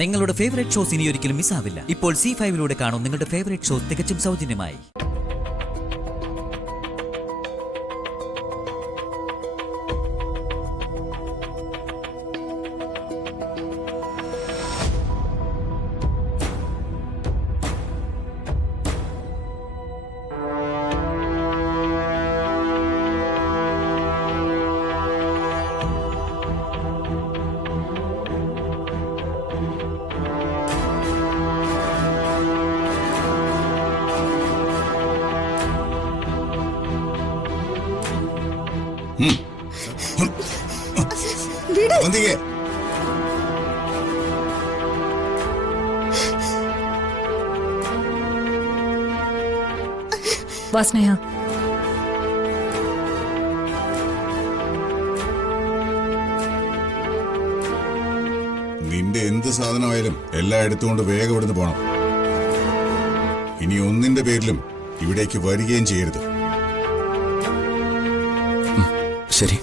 നിങ്ങളുടെ favourite shows ഇനി ഒരിക്കലും മിസ്സാവില്ല. ഇപ്പോൾ C5 കാണും നിങ്ങളുടെ ഫേവറേറ്റ് ഷോസ് തികച്ചും സൗജന്യമായി. വാസ്നേഹ, നിന്റെ എന്ത് സാധനമായാലും എല്ലാം എടുത്തുകൊണ്ട് വേഗം ഇവിടുന്ന് പോണം. ഇനി ഒന്നിന്റെ പേരിലും ഇവിടേക്ക് വരികയും ചെയ്യരുത്. ശരി.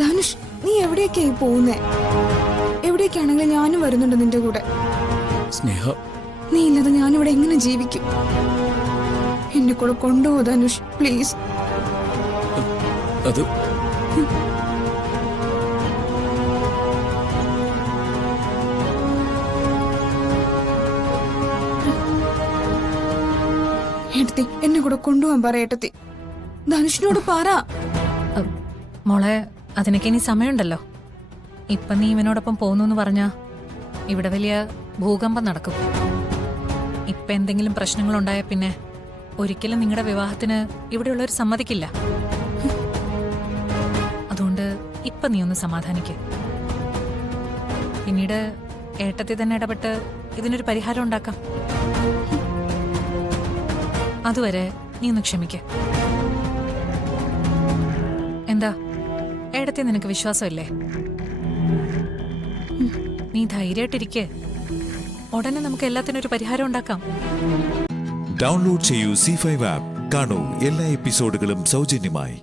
ധനുഷ്, നീ എവിടേക്കായി പോകുന്നേ? എവിടേക്കാണെങ്കിലും ഞാനും വരുന്നുണ്ട് നിന്റെ കൂടെ. സ്നേഹ, നീ ഇല്ലാതെ ഞാനിവിടെ എങ്ങനെ ജീവിക്കും? എന്നെ കൂടെ കൊണ്ടുപോ ധനുഷ്, പ്ലീസ്. അത് ഏട്ടത്തി, എന്നെ കൂടെ കൊണ്ടുപോകാൻ പറ ഏട്ടത്തി. ധനുഷിനോട് പറ. മോളെ, അതിനൊക്കെ ഇനി സമയമുണ്ടല്ലോ. ഇപ്പൊ നീ ഇവനോടൊപ്പം പോകുന്നു പറഞ്ഞാ ഇവിടെ വലിയ ഭൂകമ്പം നടക്കും. ഇപ്പൊ എന്തെങ്കിലും പ്രശ്നങ്ങളുണ്ടായ പിന്നെ ഒരിക്കലും നിങ്ങളുടെ വിവാഹത്തിന് ഇവിടെയുള്ളവർ സമ്മതിക്കില്ല. അതുകൊണ്ട് ഇപ്പൊ നീ ഒന്ന് സമാധാനിക്ക്. പിന്നീട് ഏട്ടത്തി തന്നെ ഇടപെട്ട് ഇതിനൊരു പരിഹാരം ഉണ്ടാക്കാം. അതുവരെ നീ ഒന്ന് ക്ഷമിക്ക്. എന്താ ഏടത്തെ നിനക്ക് വിശ്വാസമില്ലേ? നീ ധൈര്യമായിട്ടിരിക്കെ. ഉടനെ നമുക്ക് എല്ലാത്തിനും ഒരു പരിഹാരം ഉണ്ടാക്കാം. ഡൗൺലോഡ് ചെയ്യൂ C5 ആപ്പ്. കാണൂ എല്ലാ എപ്പിസോഡുകളും സൗജന്യമായി.